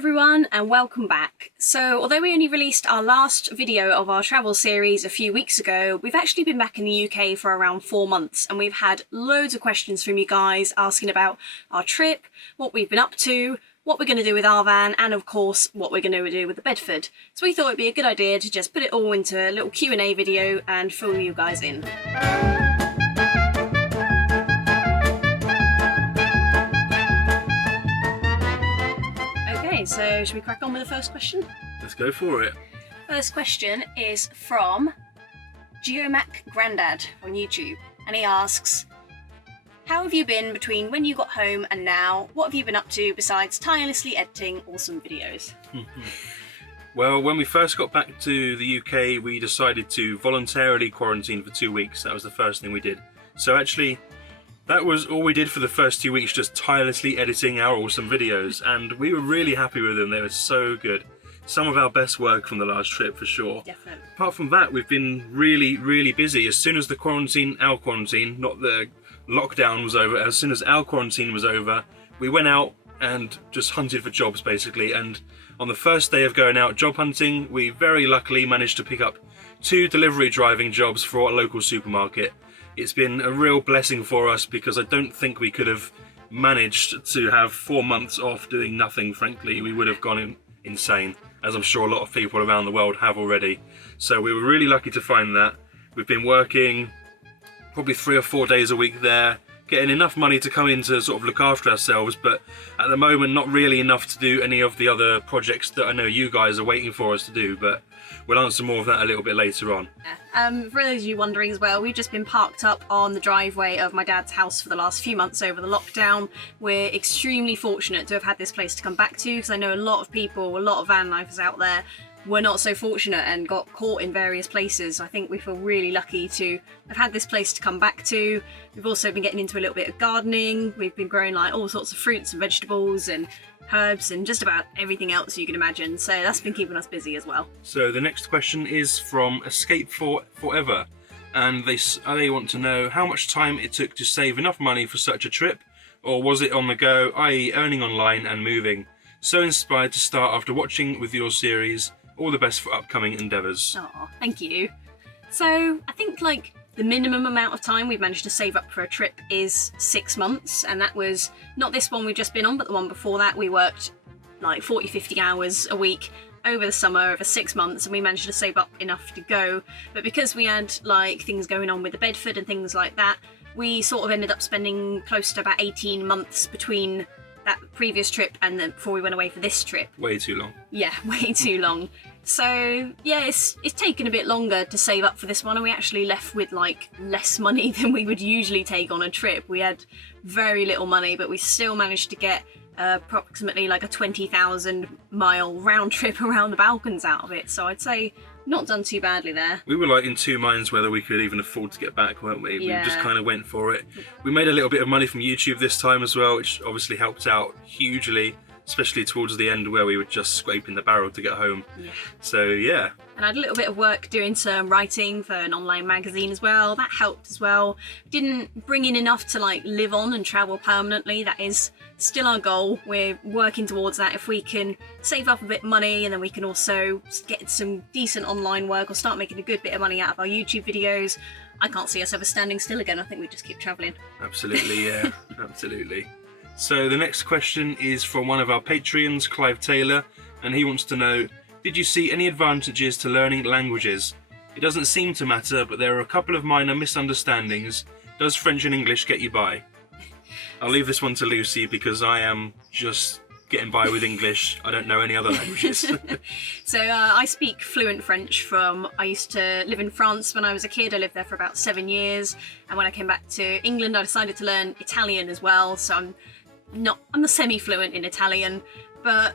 everyone and welcome back. So although we only released our last video of our travel series a few weeks ago, we've actually been back in the UK for around 4 months and we've had loads of questions from you guys asking about our trip, what we've been up to, what we're going to do with our van, and of course what we're going to do with the Bedford. So we thought it'd be a good idea to just put it all into a little Q&A video and fill you guys in. So should we crack on with the first question? Let's go for it. First question is from Geomac Grandad on YouTube, and he asks, how have you been between when you got home and now? What have you been up to besides tirelessly editing awesome videos? Well, when we first got back to the UK, we decided to voluntarily quarantine for 2 weeks. That was the first thing we did. So actually, that was all we did for the first 2 weeks, just tirelessly editing our awesome videos, and we were really happy with them. They were so good. Some of our best work from the last trip, for sure. Definitely. Apart from that, we've been really busy. As soon as our quarantine, not the lockdown was over, as soon as our quarantine was over, we went out and just hunted for jobs, basically. And on the first day of going out job hunting, we very luckily managed to pick up 2 delivery driving jobs for a local supermarket. It's been a real blessing for us because I don't think we could have managed to have 4 months off doing nothing, frankly. We would have gone insane, as I'm sure a lot of people around the world have already. So we were really lucky to find that. We've been working probably 3 or 4 days a week there, getting enough money to come in to sort of look after ourselves, but at the moment not really enough to do any of the other projects that I know you guys are waiting for us to do, but we'll answer more of that a little bit later on. For those of you wondering as well, we've just been parked up on the driveway of my dad's house for the last few months over the lockdown. We're extremely fortunate to have had this place to come back to, because I know a lot of people, a lot of van lifers out there were not so fortunate and got caught in various places. I think we feel really lucky to have had this place to come back to. We've also been getting into a little bit of gardening. We've been growing like all sorts of fruits and vegetables and herbs and just about everything else you can imagine. So that's been keeping us busy as well. So the next question is from Escape Forever, and they want to know how much time it took to save enough money for such a trip, or was it on the go, i.e. earning online and moving? So inspired to start after watching with your series. All the best for upcoming endeavours. Oh, thank you. So I think like the minimum amount of time we've managed to save up for a trip is 6 months, and that was not this one we've just been on, but the one before that. We worked like 40-50 hours a week over the summer over 6 months, and we managed to save up enough to go. But because we had like things going on with the Bedford and things like that, we sort of ended up spending close to about 18 months between that previous trip and then before we went away for this trip. Way too long. Yeah, way too long. So yeah, it's taken a bit longer to save up for this one, and we actually left with like less money than we would usually take on a trip. We had very little money, but we still managed to get approximately like a 20,000 mile round trip around the Balkans out of it. So I'd say not done too badly there. We were like in 2 minds whether we could even afford to get back, weren't we? Yeah. We just kind of went for it. We made a little bit of money from YouTube this time as well, which obviously helped out hugely, especially towards the end where we were just scraping the barrel to get home. Yeah. So yeah. And I had a little bit of work doing some writing for an online magazine as well. That helped as well. Didn't bring in enough to like live on and travel permanently. That is still our goal. We're working towards that. If we can save up a bit of money and then we can also get some decent online work or start making a good bit of money out of our YouTube videos, I can't see us ever standing still again. I think we just keep travelling. Absolutely, yeah. Absolutely. So the next question is from one of our Patreons, Clive Taylor, and he wants to know, did you see any advantages to learning languages? It doesn't seem to matter, but there are a couple of minor misunderstandings. Does French and English get you by? I'll leave this one to Lucy because I am just getting by with English. I don't know any other languages. So I speak fluent French I used to live in France when I was a kid. I lived there for about 7 years, and when I came back to England I decided to learn Italian as well. So I'm semi-fluent in Italian, but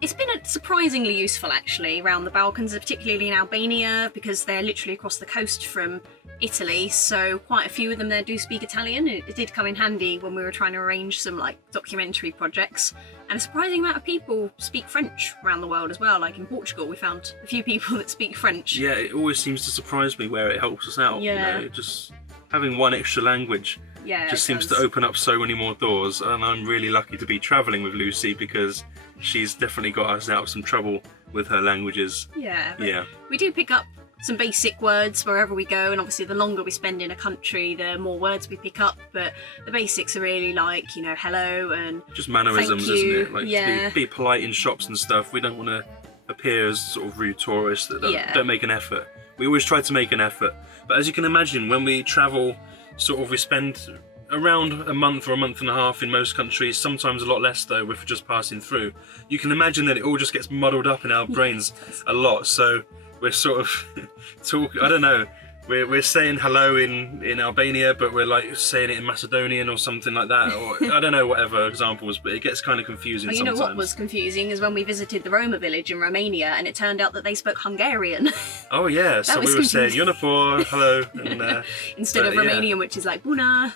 it's been surprisingly useful actually around the Balkans, particularly in Albania, because they're literally across the coast from Italy, so quite a few of them there do speak Italian. It did come in handy when we were trying to arrange some like documentary projects, and a surprising amount of people speak French around the world as well. Like in Portugal we found a few people that speak French. Yeah, it always seems to surprise me where it helps us out. Yeah. You know, just having one extra language. Yeah, just it seems to does. open up so many more doors, and I'm really lucky to be travelling with Lucy because she's definitely got us out of some trouble with her languages. Yeah, but Yeah. we do pick up some basic words wherever we go, and obviously the longer we spend in a country, the more words we pick up, but the basics are really like, you know, hello and Just mannerisms, thank you. isn't it? Like Yeah. to be polite in shops and stuff. We don't want to appear as sort of rude tourists that don't make an effort. We always try to make an effort. But as you can imagine, when we travel, sort of we spend around a month or a month and a half in most countries, sometimes a lot less though if we're just passing through. You can imagine that it all just gets muddled up in our brains a lot. So we're sort of I don't know, we're saying hello in Albania, but we're like saying it in Macedonian or something like that, or I don't know, whatever examples, but it gets kind of confusing Well, you know sometimes. what was confusing is when we visited the Roma village in Romania, and it turned out that they spoke Hungarian. Oh yeah, so was we were saying confusing. Yunapor, hello, and Instead of but, yeah. Romanian, which is like Buna.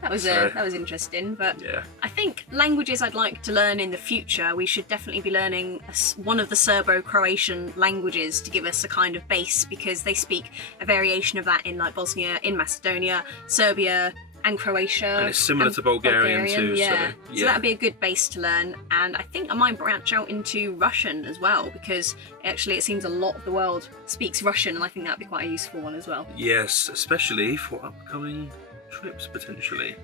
that was So- that was interesting. But yeah. I think languages I'd like to learn in the future, we should definitely be learning one of the Serbo-Croatian languages to give us a kind of base, because they speak a variation of that in like Bosnia, in Macedonia, Serbia, and Croatia. And it's similar to Bulgarian too, Yeah. so, So yeah. that'd be a good base to learn. And I think I might branch out into Russian as well, because actually it seems a lot of the world speaks Russian, and I think that'd be quite a useful one as well. Yes, especially for upcoming trips potentially.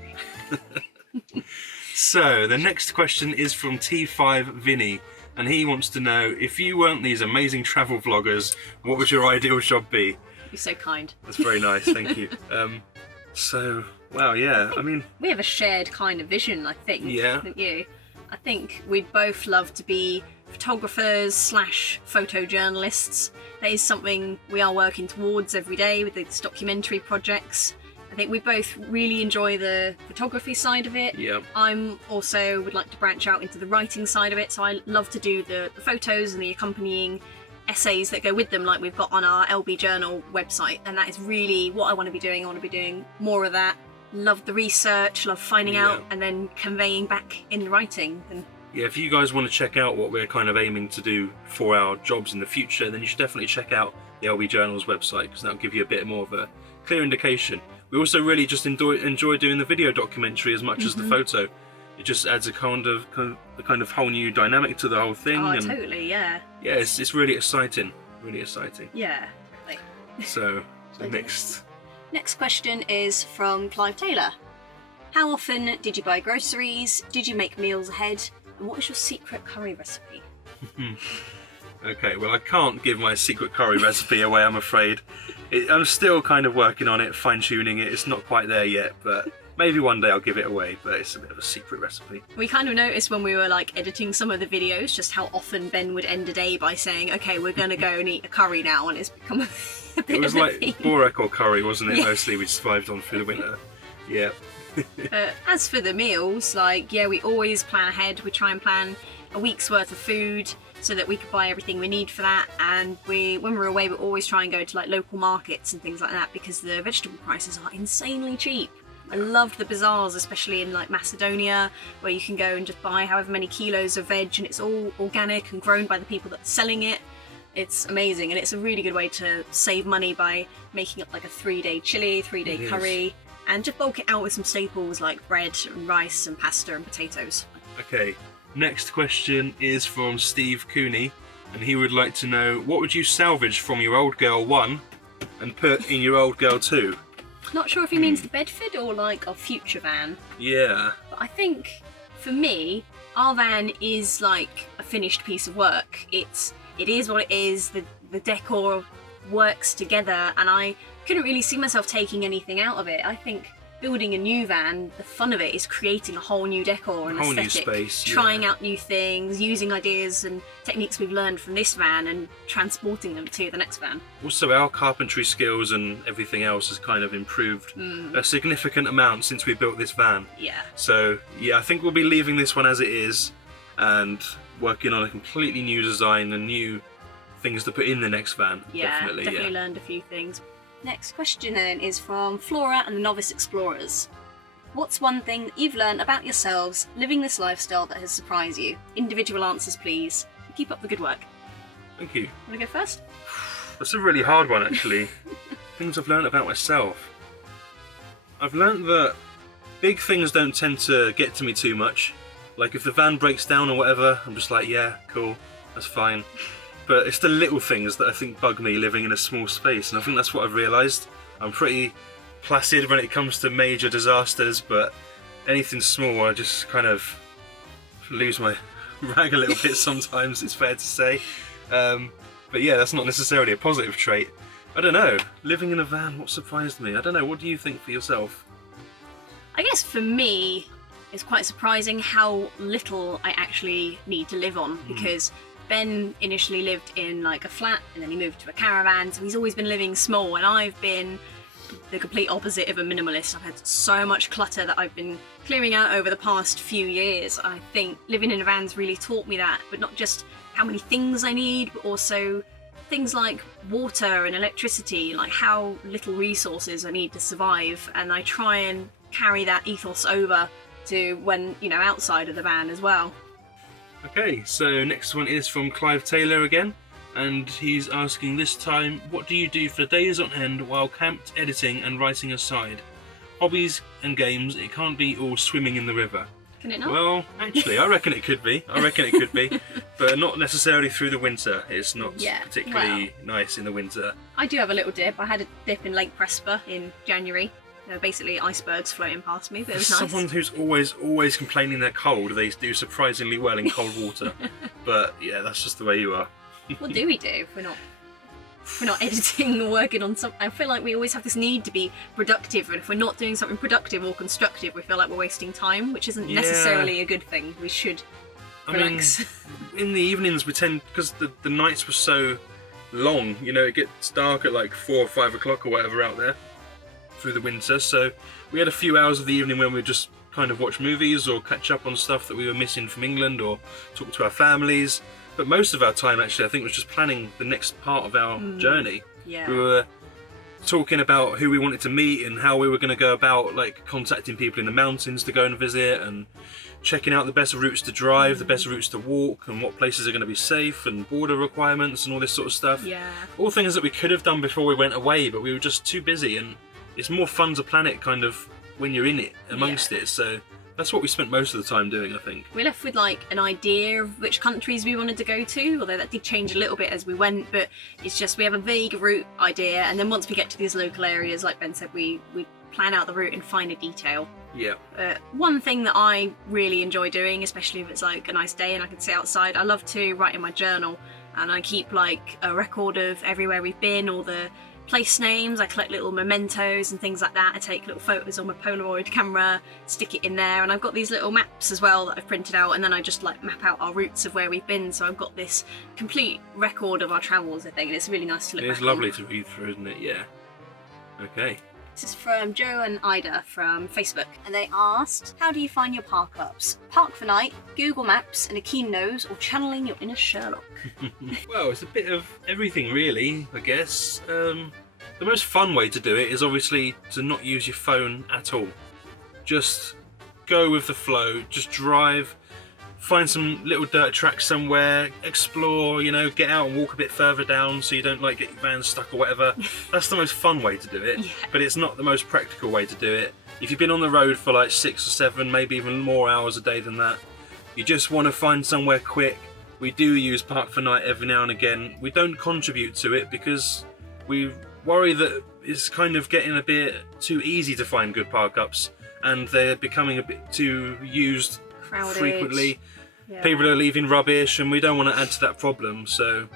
So the next question is from T5 Vinny, and he wants to know, if you weren't these amazing travel vloggers, what would your ideal job be? You're so kind. That's very nice, thank you. So, wow, yeah, I mean, We have a shared kind of vision, I think. Yeah. Don't you? I think we'd both love to be photographers / photojournalists. That is something we are working towards every day with these documentary projects. I think we both really enjoy the photography side of it. yeah. I'm also would like to branch out into the writing side of it, so I love to do the photos and the accompanying essays that go with them, like we've got on our LB Journal website, and that is really what I want to be doing. I want to be doing more of that. Love the research, love finding out and then conveying back in the writing. And Yeah, if you guys want to check out what we're kind of aiming to do for our jobs in the future, then you should definitely check out the LB Journal's website, because that'll give you a bit more of a clear indication. We also really just enjoy doing the video documentary as much as the photo. It just adds a kind of whole new dynamic to the whole thing. oh, and totally, yeah. yeah, it's really exciting, really exciting. Yeah. Like, So the Okay. Next question is from Clive Taylor. How often did you buy groceries? Did you make meals ahead? And what is your secret curry recipe? Okay, well, I can't give my secret curry recipe away, I'm afraid. I'm still kind of working on it, fine-tuning it. It's not quite there yet, but maybe one day I'll give it away, but it's a bit of a secret recipe. We kind of noticed when we were like editing some of the videos just how often Ben would end a day by saying, okay, we're going to go and eat a curry now, and it's become a bit It was of a like theme. Borek or curry, wasn't it? Yeah. Mostly we survived on through the winter. Yeah. But as for the meals, like, yeah, we always plan ahead. We try and plan a week's worth of food so that we could buy everything we need for that. And when we're away, we always try and go to like local markets and things like that, because the vegetable prices are insanely cheap. I loved the bazaars, especially in like Macedonia, where you can go and just buy however many kilos of veg, and it's all organic and grown by the people that are selling it. It's amazing, and it's a really good way to save money by making up like a 3-day chili, 3-day It is. curry, and just bulk it out with some staples like bread and rice and pasta and potatoes. Okay, next question is from Steve Cooney, and he would like to know, what would you salvage from your old girl 1 and put in your old girl 2? Not sure if he means the Bedford or like our future van, Yeah. but I think for me, our van is like a finished piece of work. It is what it is. The decor works together, and I couldn't really see myself taking anything out of it. I think building a new van, the fun of it is creating a whole new decor and Whole new aesthetic, space, yeah. trying out new things, using ideas and techniques we've learned from this van and transporting them to the next van. Also, our carpentry skills and everything else has kind of improved a significant amount since we built this van. Yeah. So, yeah, I think we'll be leaving this one as it is and working on a completely new design and new things to put in the next van. Yeah, definitely learned a few things. Next question then is from Flora and the Novice Explorers. What's one thing that you've learned about yourselves living this lifestyle that has surprised you? Individual answers, please. Keep up the good work. Thank you. Want to go first? That's a really hard one, actually. Things I've learned about myself. I've learnt that big things don't tend to get to me too much. Like if the van breaks down or whatever, I'm just like, yeah, cool, that's fine. But it's the little things that I think bug me living in a small space, and I think that's what I've realised. I'm pretty placid when it comes to major disasters, but anything small I just kind of lose my rag a little bit sometimes, it's fair to say. But yeah, that's not necessarily a positive trait. I don't know, living in a van, what surprised me? I don't know, what do you think for yourself? I guess for me, it's quite surprising how little I actually need to live on, because Ben initially lived in like a flat and then he moved to a caravan, so he's always been living small, and I've been the complete opposite of a minimalist. I've had so much clutter that I've been clearing out over the past few years. I think living in a van's really taught me that, but not just how many things I need, but also things like water and electricity, like how little resources I need to survive, and I try and carry that ethos over to when, you know, outside of the van as well. Okay, so next one is from Clive Taylor again, and he's asking this time, what do you do for days on end while camped, editing and writing aside? Hobbies and games, it can't be all swimming in the river. Can it not? Well, actually, I reckon it could be. But not necessarily through the winter. It's not particularly nice in the winter. I do have a little dip. I had a dip in Lake Prespa in January. Basically icebergs floating past me, but it was nice. Someone who's always complaining they're cold, they do surprisingly well in cold water. But yeah, that's just the way you are. What do we do if we're not editing or working on something? I feel like we always have this need to be productive, and if we're not doing something productive or constructive, we feel like we're wasting time, which isn't necessarily a good thing. We should relax. I mean, in the evenings we tend, because the nights were so long, you know, it gets dark at like 4 or 5 o'clock or whatever out there through the winter, so we had a few hours of the evening when we just kind of watch movies or catch up on stuff that we were missing from England or talk to our families. But most of our time actually I think was just planning the next part of our journey. Yeah. We were talking about who we wanted to meet and how we were going to go about like contacting people in the mountains to go and visit, and checking out the best routes to drive, the best routes to walk, and what places are going to be safe, and border requirements and all this sort of stuff. Yeah. All things that we could have done before we went away, but we were just too busy, and it's more fun to plan it kind of when you're in it, amongst it. So that's what we spent most of the time doing, I think. We're left with like an idea of which countries we wanted to go to, although that did change a little bit as we went, but it's just we have a vague route idea, and then once we get to these local areas, like Ben said, we plan out the route and find a detail. Yeah. One thing that I really enjoy doing, especially if it's like a nice day and I can sit outside, I love to write in my journal, and I keep like a record of everywhere we've been, all the place names. I collect little mementos and things like that. I take little photos on my Polaroid camera, stick it in there, and I've got these little maps as well that I've printed out, and then I just like map out our routes of where we've been, so I've got this complete record of our travels, I think, and it's really nice to look back It's lovely to read through, isn't it? Yeah. Okay. This is from Joe and Ida from Facebook, and they asked, how do you find your park ups? Park for night, Google Maps and a keen nose, or channeling your inner Sherlock? Well, it's a bit of everything really, I guess. The most fun way to do it is obviously to not use your phone at all. Just go with the flow, just drive, find some little dirt tracks somewhere, explore, you know, get out and walk a bit further down so you don't like get your van stuck or whatever. That's the most fun way to do it, but it's not the most practical way to do it. If you've been on the road for like 6 or 7, maybe even more hours a day than that, you just want to find somewhere quick. We do use Park for Night every now and again. We don't contribute to it because we worry that it's kind of getting a bit too easy to find good park ups, and they're becoming a bit too used Crowded. Frequently. Yeah. People are leaving rubbish, and we don't want to add to that problem, so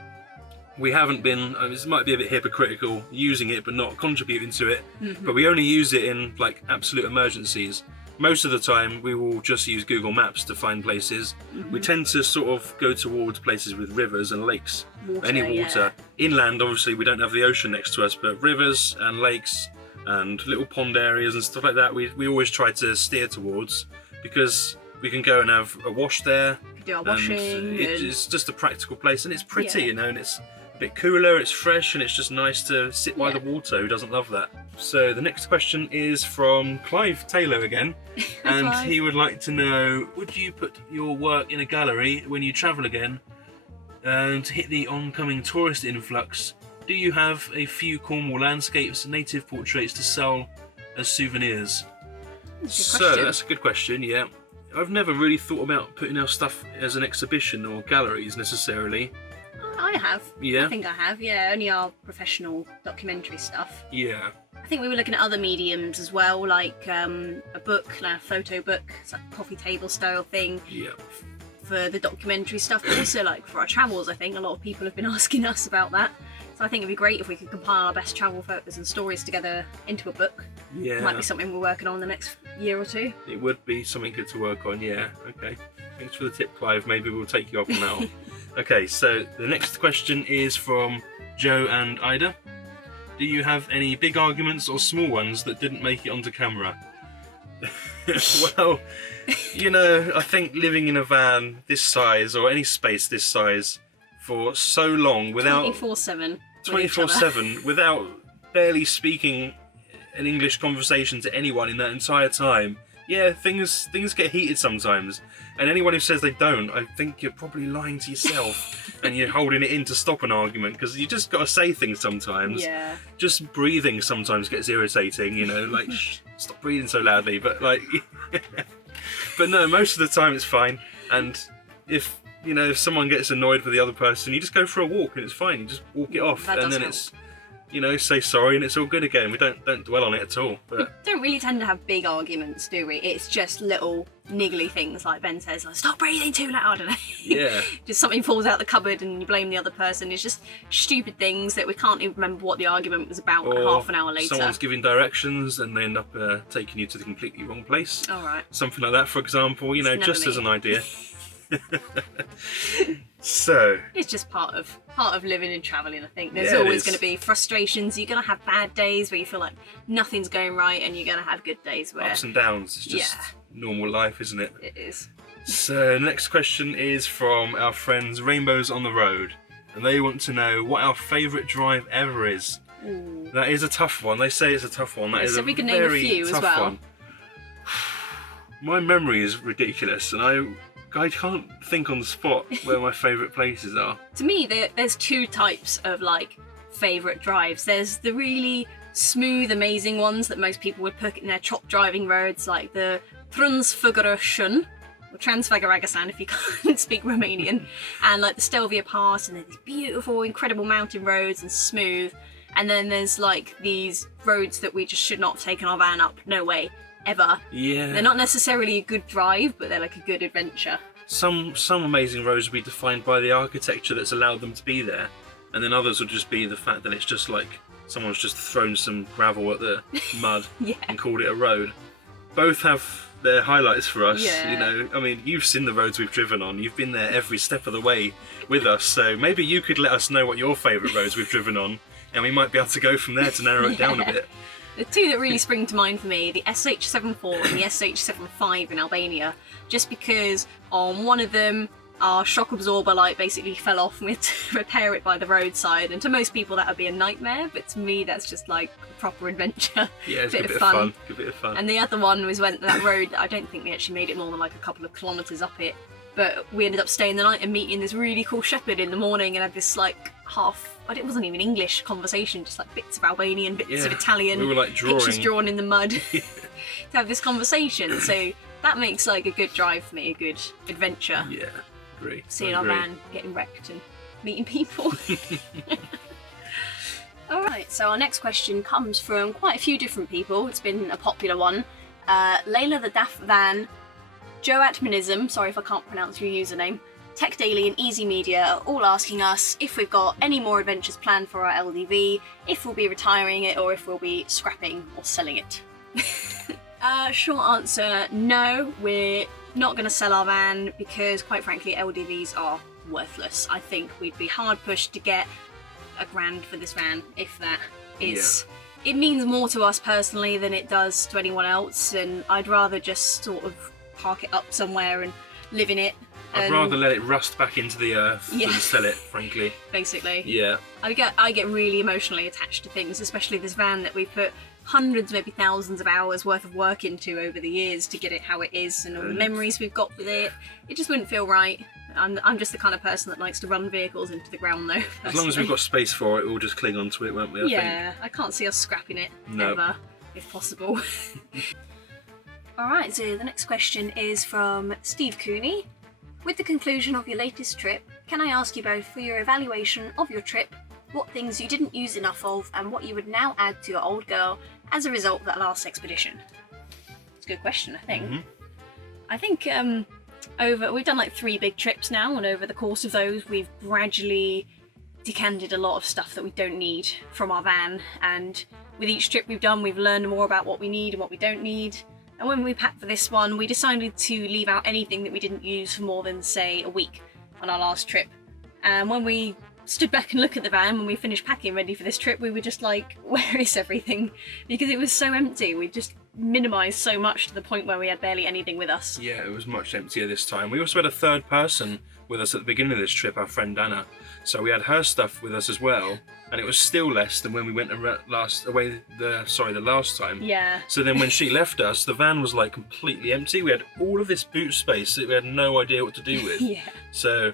we haven't been, this might be a bit hypocritical, using it but not contributing to it, but we only use it in like absolute emergencies. Most of the time we will just use Google Maps to find places. We tend to sort of go towards places with rivers and lakes, any water. Inland, obviously we don't have the ocean next to us, but rivers and lakes and little pond areas and stuff like that, we always try to steer towards, because we can go and have a wash there. Do our washing. It's just a practical place, and it's pretty, you know, and it's a bit cooler, it's fresh, and it's just nice to sit by the water. Who doesn't love that? So the next question is from Clive Taylor again, and he would like to know, would you put your work in a gallery when you travel again and hit the oncoming tourist influx? Do you have a few Cornwall landscapes, native portraits to sell as souvenirs? That's a good So question. that's a good question. Yeah, I've never really thought about putting our stuff as an exhibition or galleries necessarily. I have. Yeah? I think I have, yeah. Only our professional documentary stuff. Yeah. I think we were looking at other mediums as well, like a book, like a photo book. It's like a coffee table style thing Yeah. for the documentary stuff, but also like for our travels. I think a lot of people have been asking us about that. So I think it'd be great if we could compile our best travel photos and stories together into a book. Yeah. Might be something we're working on the next year or two. It would be something good to work on, yeah. Okay. Thanks for the tip, Clive. Maybe we'll take you up on that one. Okay, so the next question is from Joe and Ida. Do you have any big arguments or small ones that didn't make it onto camera? Well, you know, I think living in a van this size or any space this size for so long without 24/7. 24/7 without barely speaking an English conversation to anyone in that entire time. Yeah, things get heated sometimes, and anyone who says they don't, I think you're probably lying to yourself and you're holding it in to stop an argument, because you just got to say things sometimes. Yeah. Just breathing sometimes gets irritating, you know, like shh, stop breathing so loudly, but like but no, most of the time it's fine. And if you know, if someone gets annoyed with the other person, you just go for a walk and it's fine. You just walk it off, That and does then help. it's, you know, say sorry and it's all good again. We don't dwell on it at all. But Don't really tend to have big arguments, do we? It's just little niggly things, like Ben says, like stop breathing too loud, and yeah, just something falls out the cupboard and you blame the other person. It's just stupid things that we can't even remember what the argument was about or half an hour later. someone's giving directions and they end up taking you to the completely wrong place. All right. Something like that, for example. You know, It's never just as me. an idea. So It's just part of living and travelling, I think. There's Yeah, it always is. going to be frustrations. You're going to have bad days where you feel like nothing's going right, and you're going to have good days where ups and downs. It's just Yeah. normal life, isn't it? it is. So next question is from our friends Rainbows on the Road, and they want to know what our favourite drive ever is. Ooh. That is a tough one. They say it's a tough one. That is So a we can name a very few as tough well. one. My memory is ridiculous, and I can't think on the spot where my favourite places are. To me, there's two types of like favourite drives. There's the really smooth, amazing ones that most people would put in their top driving roads, like the Transfiguration, or Transfiguragasan if you can't speak Romanian, and like the Stelvia Pass, and there's these beautiful, incredible mountain roads and smooth. And then there's like these roads that we just should not have taken our van up. No way, ever. Yeah. They're not necessarily a good drive, but they're like a good adventure. Some amazing roads will be defined by the architecture that's allowed them to be there, and then others will just be the fact that it's just like someone's just thrown some gravel at the mud Yeah. and called it a road. Both have their highlights for us, Yeah. you know. I mean, you've seen the roads we've driven on. You've been there every step of the way with us, so maybe you could let us know what your favourite roads we've driven on, and we might be able to go from there to narrow it down a bit. The two that really spring to mind for me, the SH74 and the SH75 in Albania, just because on one of them our shock absorber light basically fell off and we had to repair it by the roadside, and to most people that would be a nightmare, but to me that's just like a proper adventure. Yeah, it's a Bit bit of of fun. fun. Good bit of fun. And the other one was when that road, I don't think we actually made it more than like a couple of kilometres up it, but we ended up staying the night and meeting this really cool shepherd in the morning and had this like it wasn't even English conversation, just like bits of Albanian, bits of Yeah, Italian, we were, like, pictures drawing. drawn in the mud to have this conversation. So that makes like a good drive for me, a good adventure. Yeah, agree. Seeing I our agree. van getting wrecked and meeting people. Alright, so our next question comes from quite a few different people. It's been a popular one. Layla the Daft Van, Joe Atmanism, sorry if I can't pronounce your username, Tech Daily and Easy Media are all asking us if we've got any more adventures planned for our LDV, if we'll be retiring it or if we'll be scrapping or selling it. Short answer, no, we're not going to sell our van because quite frankly LDVs are worthless. I think we'd be hard pushed to get £1,000 for this van, if that is. It means more to us personally than it does to anyone else, and I'd rather just sort of park it up somewhere and live in it. I'd rather let it rust back into the earth Yeah. than sell it, frankly. Basically. Yeah. I get really emotionally attached to things, especially this van that we put hundreds, maybe thousands of hours worth of work into over the years to get it how it is, and all the memories we've got with it. It just wouldn't feel right. I'm just the kind of person that likes to run vehicles into the ground though. As long as we've got space for it, we'll just cling on to it, won't we? I think. I can't see us scrapping it No. ever. if possible. Alright, so the next question is from Steve Cooney. With the conclusion of your latest trip, can I ask you both for your evaluation of your trip, what things you didn't use enough of and what you would now add to your old girl as a result of that last expedition? It's a good question, I think. Mm-hmm. I think we've done like 3 big trips now, and over the course of those we've gradually decanted a lot of stuff that we don't need from our van, and with each trip we've done we've learned more about what we need and what we don't need. And when we packed for this one, we decided to leave out anything that we didn't use for more than, say, a week on our last trip. And when we stood back and looked at the van when we finished packing ready for this trip, we were just like, where is everything? Because it was so empty. We just minimised so much to the point where we had barely anything with us. Yeah, it was much emptier this time. We also had a third person with us at the beginning of this trip, our friend Anna. So we had her stuff with us as well, and it was still less than when we went the last time. Yeah. So then when she left us, the van was like completely empty. We had all of this boot space that we had no idea what to do with. Yeah. So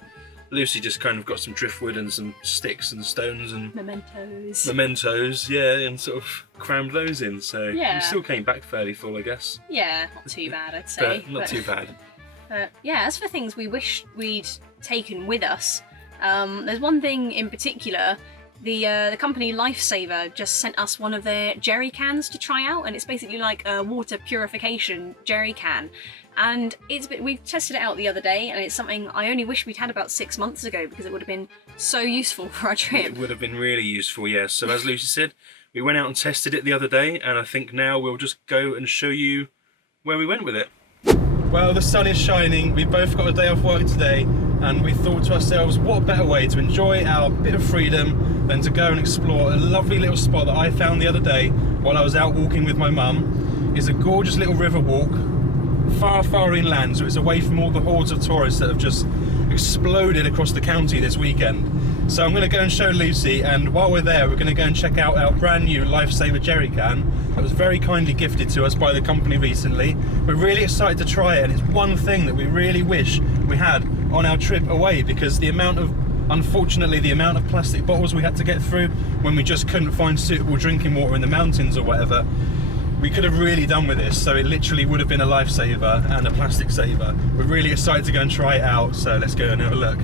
Lucy just kind of got some driftwood and some sticks and stones and mementos, yeah, and sort of crammed those in. So yeah. We still came back fairly full, I guess. Yeah, not too bad, I'd say. Not too bad. Yeah, as for things we wish we'd taken with us, there's one thing in particular. The company Lifesaver just sent us one of their jerry cans to try out, and it's basically like a water purification jerry can. And we tested it out the other day, and it's something I only wish we'd had about 6 months ago, because it would have been so useful for our trip. It would have been really useful, yes. So as Lucy said, we went out and tested it the other day, and I think now we'll just go and show you where we went with it. Well, the sun is shining, we both got a day off work today, and we thought to ourselves, what better way to enjoy our bit of freedom than to go and explore a lovely little spot that I found the other day while I was out walking with my mum. It's a gorgeous little river walk, far inland, so it's away from all the hordes of tourists that have just exploded across the county this weekend. So I'm going to go and show Lucy, and while we're there we're going to go and check out our brand new Lifesaver jerry can that was very kindly gifted to us by the company recently. We're really excited to try it, and it's one thing that we really wish we had on our trip away, because unfortunately the amount of plastic bottles we had to get through when we just couldn't find suitable drinking water in the mountains or whatever, we could have really done with this. So it literally would have been a lifesaver and a plastic saver. We're really excited to go and try it out, so let's go and have a look.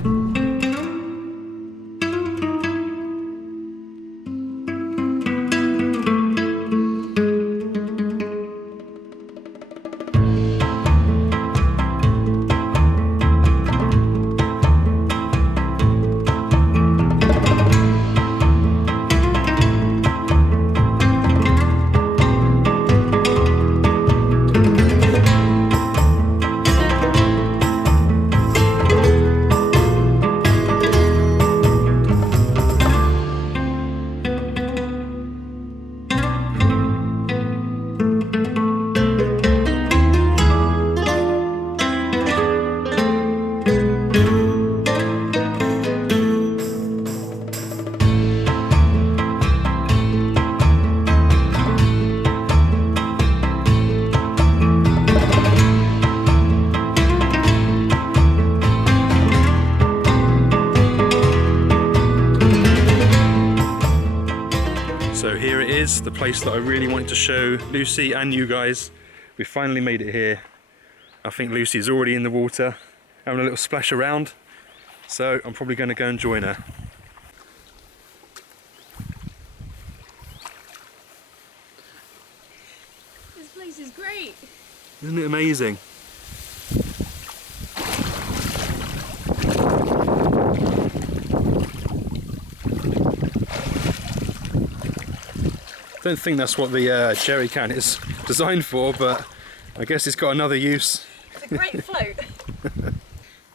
So here it is, the place that I really wanted to show Lucy and you guys. We finally made it here. I think Lucy's already in the water, having a little splash around. So I'm probably going to go and join her. This place is great. Isn't it amazing? I don't think that's what the jerry can is designed for, but I guess it's got another use. It's a great float.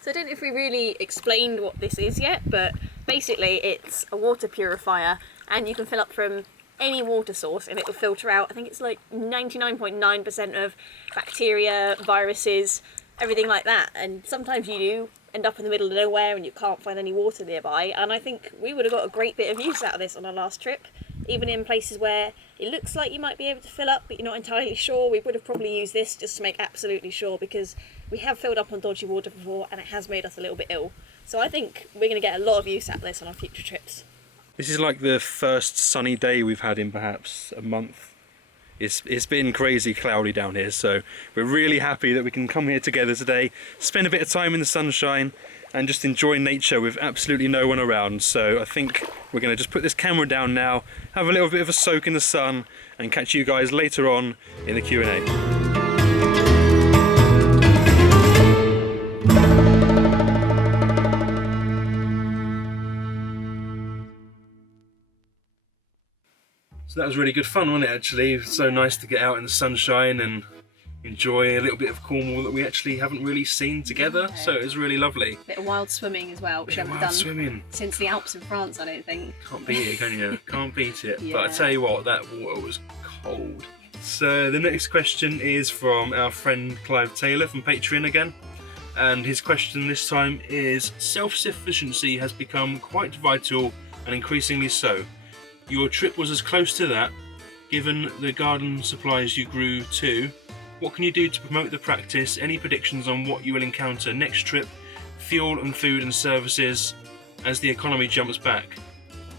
So I don't know if we really explained what this is yet, but basically it's a water purifier, and you can fill up from any water source and it will filter out, I think it's like 99.9% of bacteria, viruses, everything like that. And sometimes you do end up in the middle of nowhere and you can't find any water nearby, and I think we would have got a great bit of use out of this on our last trip. Even in places where it looks like you might be able to fill up but you're not entirely sure, we would have probably used this just to make absolutely sure, because we have filled up on dodgy water before and it has made us a little bit ill. So I think we're going to get a lot of use out of this on our future trips. This is like the first sunny day we've had in perhaps a month. It's been crazy cloudy down here, so we're really happy that we can come here together today, spend a bit of time in the sunshine and just enjoy nature with absolutely no one around. So I think we're going to just put this camera down now, have a little bit of a soak in the sun and catch you guys later on in the Q&A. So that was really good fun, wasn't it, actually? It was so nice to get out in the sunshine and enjoy a little bit of Cornwall that we actually haven't really seen together. So it was really lovely. Bit of wild swimming as well, which I haven't done since the Alps in France, I don't think. Can't beat it, can you? Can't beat it. Yeah. But I tell you what, that water was cold. So the next question is from our friend Clive Taylor from Patreon again. And his question this time is, self-sufficiency has become quite vital and increasingly so. Your trip was as close to that. Given the garden supplies you grew too, what can you do to promote the practice? Any predictions on what you will encounter next trip? Fuel and food and services as the economy jumps back.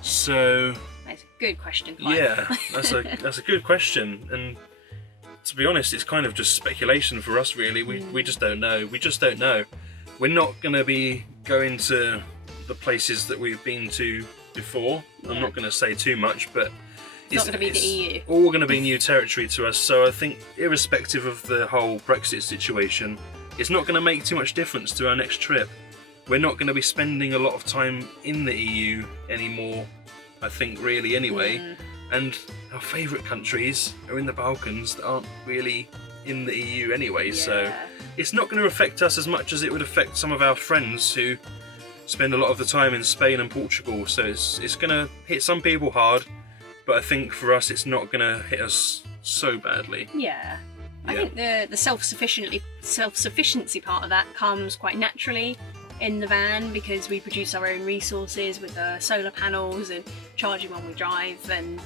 So that's a good question, Clive. Yeah, that's a good question. And to be honest, it's kind of just speculation for us, really. We just don't know. We just don't know. We're not going to be going to the places that we've been to before. Yeah. I'm not going to say too much, but it's not going to be the EU. All going to be new territory to us. So I think, irrespective of the whole Brexit situation, it's not going to make too much difference to our next trip. We're not going to be spending a lot of time in the EU anymore, I think, really, anyway. And our favourite countries are in the Balkans that aren't really in the EU anyway. Yeah. So it's not going to affect us as much as it would affect some of our friends who spend a lot of the time in Spain and Portugal. So it's going to hit some people hard, but I think for us it's not going to hit us so badly. Yeah. I think the self-sufficiency part of that comes quite naturally in the van, because we produce our own resources with the solar panels and charging when we drive, and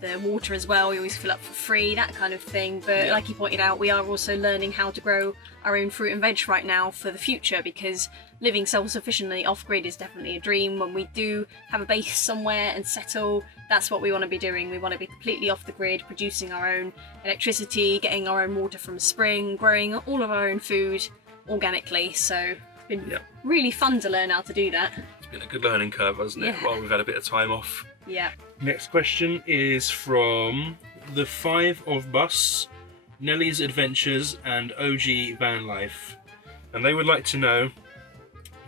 the water as well, we always fill up for free, that kind of thing. But like you pointed out, we are also learning how to grow our own fruit and veg right now for the future, because living self-sufficiently off-grid is definitely a dream. When we do have a base somewhere and settle, that's what we want to be doing. We want to be completely off the grid, producing our own electricity, getting our own water from a spring, growing all of our own food organically. So it's been really fun to learn how to do that. It's been a good learning curve, hasn't it? While we've had a bit of time off. Yeah. Next question is from the 5 of Bus, Nellie's Adventures and OG Van Life. And they would like to know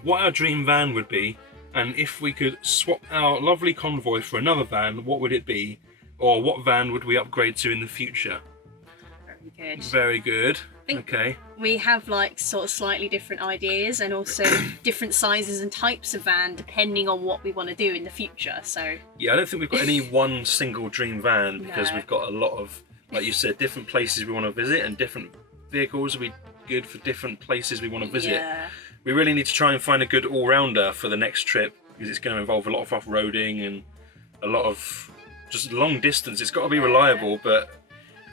what our dream van would be, and if we could swap our lovely convoy for another van, what would it be? Or what van would we upgrade to in the future? Very good. Very good. Okay. We have like sort of slightly different ideas, and also different sizes and types of van depending on what we want to do in the future. So yeah, I don't think we've got any one single dream van, because we've got a lot of, like you said, different places we want to visit, and different vehicles will be good for different places we want to visit. Yeah. We really need to try and find a good all-rounder for the next trip, because it's going to involve a lot of off-roading and a lot of just long distance. It's got to be reliable, but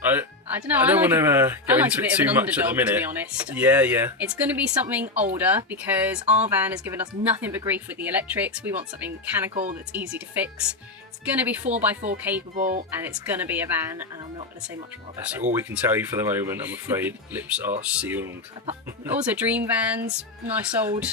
I don't know. I don't want to go like into it too much at the minute. To be honest. Yeah. It's going to be something older, because our van has given us nothing but grief with the electrics. We want something mechanical that's easy to fix. It's going to be 4x4 capable, and it's going to be a van, and I'm not going to say much more about That's it. all we can tell you for the moment, I'm afraid. Lips are sealed. Also, dream vans, nice old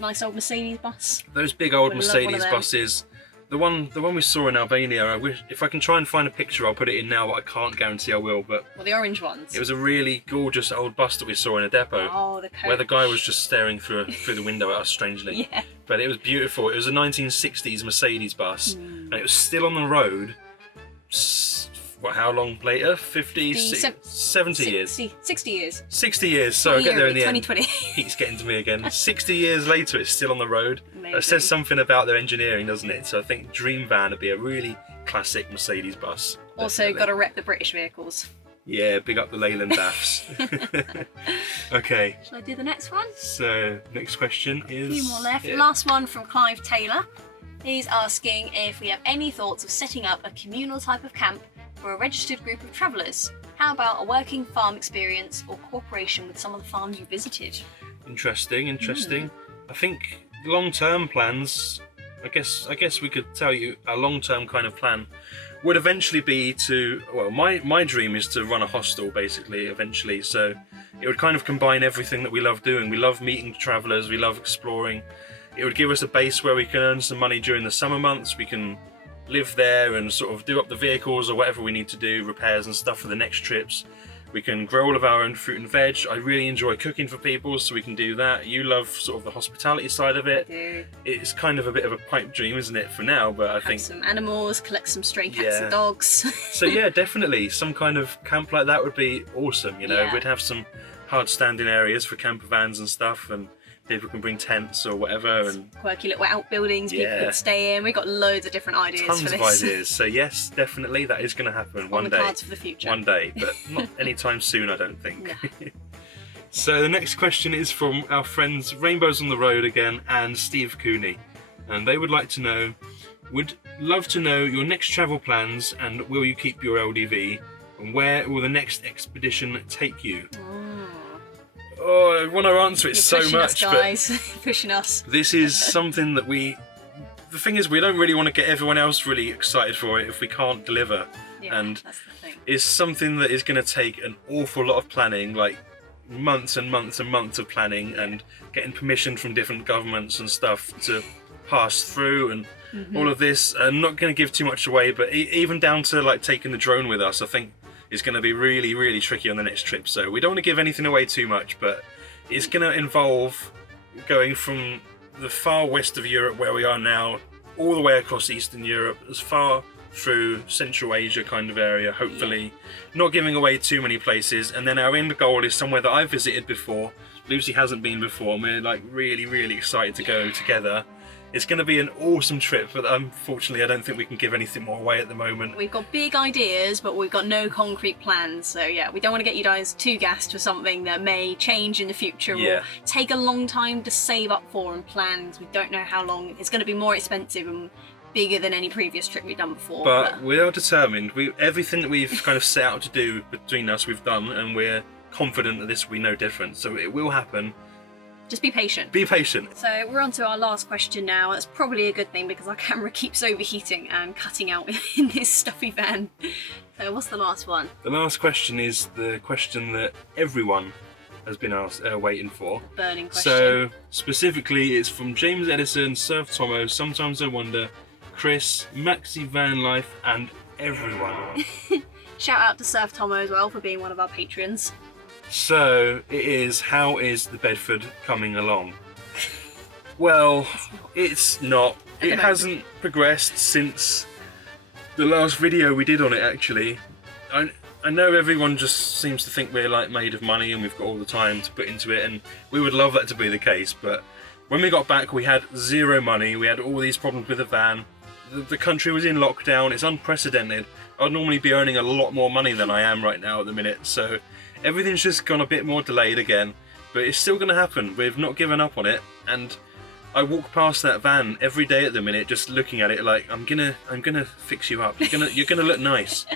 Mercedes bus. Those big old Mercedes buses. The one we saw in Albania, I wish, if I can try and find a picture, I'll put it in now, but I can't guarantee I will. But well, the orange ones. It was a really gorgeous old bus that we saw in a depot. Oh, the coach. Where the guy was just staring through the window at us strangely. Yeah. But it was beautiful. It was a 1960s Mercedes bus, and it was still on the road. How long later? 50, 70 years? 60 years. 60 years, so I'll get there in the 2020. end. Keeps getting to me again. 60 years later, it's still on the road. Amazing. That says something about their engineering, doesn't it? So I think Dream Van would be a really classic Mercedes bus. Also, got to rep the British vehicles. Yeah, big up the Leyland Baths. Okay. Shall I do the next one? So, next question is... A few more left. Yeah. Last one from Clive Taylor. He's asking if we have any thoughts of setting up a communal type of camp for a registered group of travellers. How about a working farm experience or cooperation with some of the farms you visited? Interesting. I think long-term plans, I guess we could tell you a long-term kind of plan would eventually be to, well, my dream is to run a hostel basically eventually, so it would kind of combine everything that we love doing. We love meeting travellers, we love exploring. It would give us a base where we can earn some money during the summer months. We can live there and sort of do up the vehicles or whatever we need to do, repairs and stuff for the next trips. We can grow all of our own fruit and veg. I really enjoy cooking for people, so we can do that. You love sort of the hospitality side of it. I do. It's kind of a bit of a pipe dream, isn't it, for now? But I think some animals, collect some stray cats and dogs. So yeah, definitely some kind of camp like that would be awesome. You know, Yeah. we'd have some hard standing areas for camper vans and stuff, and people can bring tents or whatever, and Quirky little outbuildings people Yeah. could stay in. We've got loads of different ideas tons for of this. ideas. So yes, definitely that is going to happen On one the day. cards for the future. One day, but not anytime soon, I don't think. No. So the next question is from our friends Rainbows on the Road again and Steve Cooney, and they would like to know, would love to know your next travel plans, and will you keep your LDV, and where will the next expedition take you? Oh, I want to answer it You're so pushing much, us, but guys. Pushing us. this is something that the thing is, we don't really want to get everyone else really excited for it if we can't deliver. Yeah, And that's the thing. it's something that is going to take an awful lot of planning, like months and months and months of planning, and getting permission from different governments and stuff to pass through, and all of this. I'm not going to give too much away, but even down to like taking the drone with us, I think is going to be really, really tricky on the next trip. So we don't want to give anything away too much, but it's going to involve going from the far west of Europe where we are now, all the way across Eastern Europe, as far through Central Asia kind of area, hopefully. Not giving away too many places. And then our end goal is somewhere that I've visited before. Lucy hasn't been before, and we're like really, really excited to go together. It's going to be an awesome trip, but unfortunately I don't think we can give anything more away at the moment. We've got big ideas, but we've got no concrete plans. So yeah, we don't want to get you guys too gassed for something that may change in the future or take a long time to save up for and plan, because we don't know how long. It's going to be more expensive and bigger than any previous trip we've done before. But we are determined. Everything that we've kind of set out to do between us, we've done, and we're confident that this will be no different. So it will happen. Just be patient. Be patient. So we're on to our last question now. That's probably a good thing because our camera keeps overheating and cutting out in this stuffy van. So what's the last one? The last question is the question that everyone has been waiting for. Burning question. So specifically it's from James Edison, Surf Tomo, Sometimes I Wonder, Chris, Maxi Van Life, and everyone. Shout out to Surf Tomo as well for being one of our patrons. So it is, how is the Bedford coming along? Well, it's not. It hasn't progressed since the last video we did on it, actually. I know everyone just seems to think we're like made of money and we've got all the time to put into it, and we would love that to be the case, but when we got back we had zero money. We had all these problems with the van. The country was in lockdown. It's unprecedented. I'd normally be earning a lot more money than I am right now at the minute, so everything's just gone a bit more delayed again, but it's still going to happen. We've not given up on it, and I walk past that van every day at the minute, just looking at it like I'm gonna fix you up. You're gonna look nice.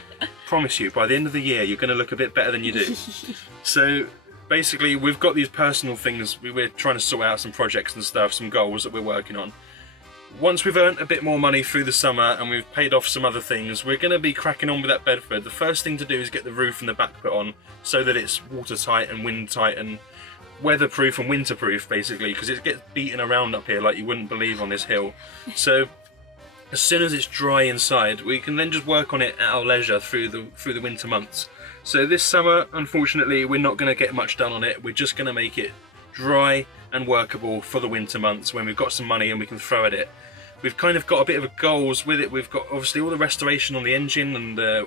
Promise you, by the end of the year, you're gonna look a bit better than you do. So basically, we've got these personal things. We're trying to sort out some projects and stuff, some goals that we're working on. Once we've earned a bit more money through the summer and we've paid off some other things, we're going to be cracking on with that Bedford. The first thing to do is get the roof and the back put on so that it's watertight and windtight and weatherproof and winterproof, basically, because it gets beaten around up here like you wouldn't believe on this hill. So as soon as it's dry inside, we can then just work on it at our leisure through the winter months. So this summer, unfortunately, we're not going to get much done on it. We're just going to make it dry and workable for the winter months when we've got some money and we can throw at it. We've kind of got a bit of a goals with it. We've got obviously all the restoration on the engine and the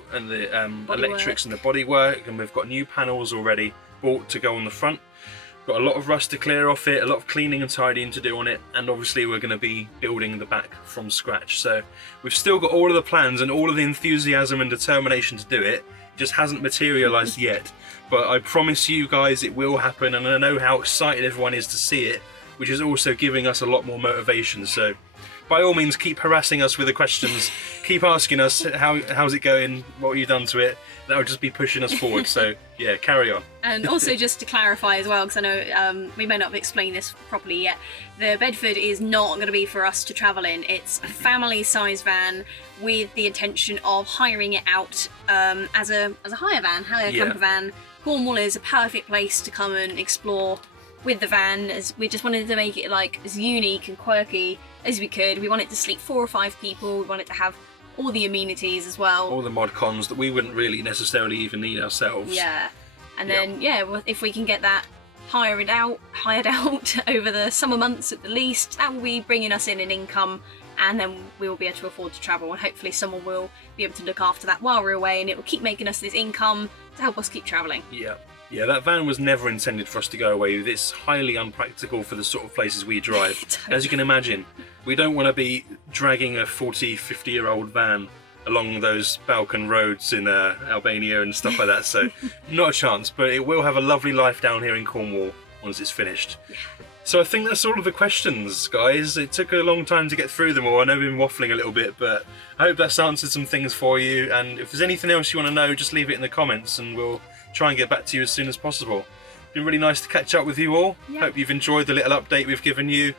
electrics and the bodywork, and we've got new panels already bought to go on the front. Got a lot of rust to clear off it, a lot of cleaning and tidying to do on it, and obviously we're going to be building the back from scratch. So we've still got all of the plans and all of the enthusiasm and determination to do it. It just hasn't materialised yet. But I promise you guys it will happen, and I know how excited everyone is to see it which is also giving us a lot more motivation. So by all means, keep harassing us with the questions. Keep asking us how's it going, what have you done to it. That would just be pushing us forward. So yeah, carry on. And also just to clarify as well, because I know we may not have explained this properly yet, the Bedford is not going to be for us to travel in. It's a family-size van with the intention of hiring it out as a hire camper van. Cornwall is a perfect place to come and explore with the van, as we just wanted to make it like as unique and quirky as we could. We want it to sleep 4 or 5 people. We want it to have all the amenities as well. All the mod cons that we wouldn't really necessarily even need ourselves. Yeah. And then, well, if we can get that hired out over the summer months at the least, that will be bringing us in an income, and then we will be able to afford to travel, and hopefully someone will be able to look after that while we're away, and it will keep making us this income to help us keep travelling. Yeah, that van was never intended for us to go away with. It's highly unpractical for the sort of places we drive. Totally. As you can imagine, we don't want to be dragging a 40, 50-year-old van along those Balkan roads in Albania and stuff like that, so not a chance, but it will have a lovely life down here in Cornwall once it's finished. Yeah. So I think that's all of the questions, guys. It took a long time to get through them all. I know we've been waffling a little bit, but I hope that's answered some things for you, and if there's anything else you want to know, just leave it in the comments and we'll try and get back to you as soon as possible. It's been really nice to catch up with you all. Yeah. Hope you've enjoyed the little update we've given you,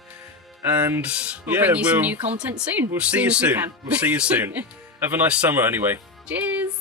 and We'll bring you some new content soon. We'll see you soon. We'll see you soon. Have a nice summer anyway. Cheers!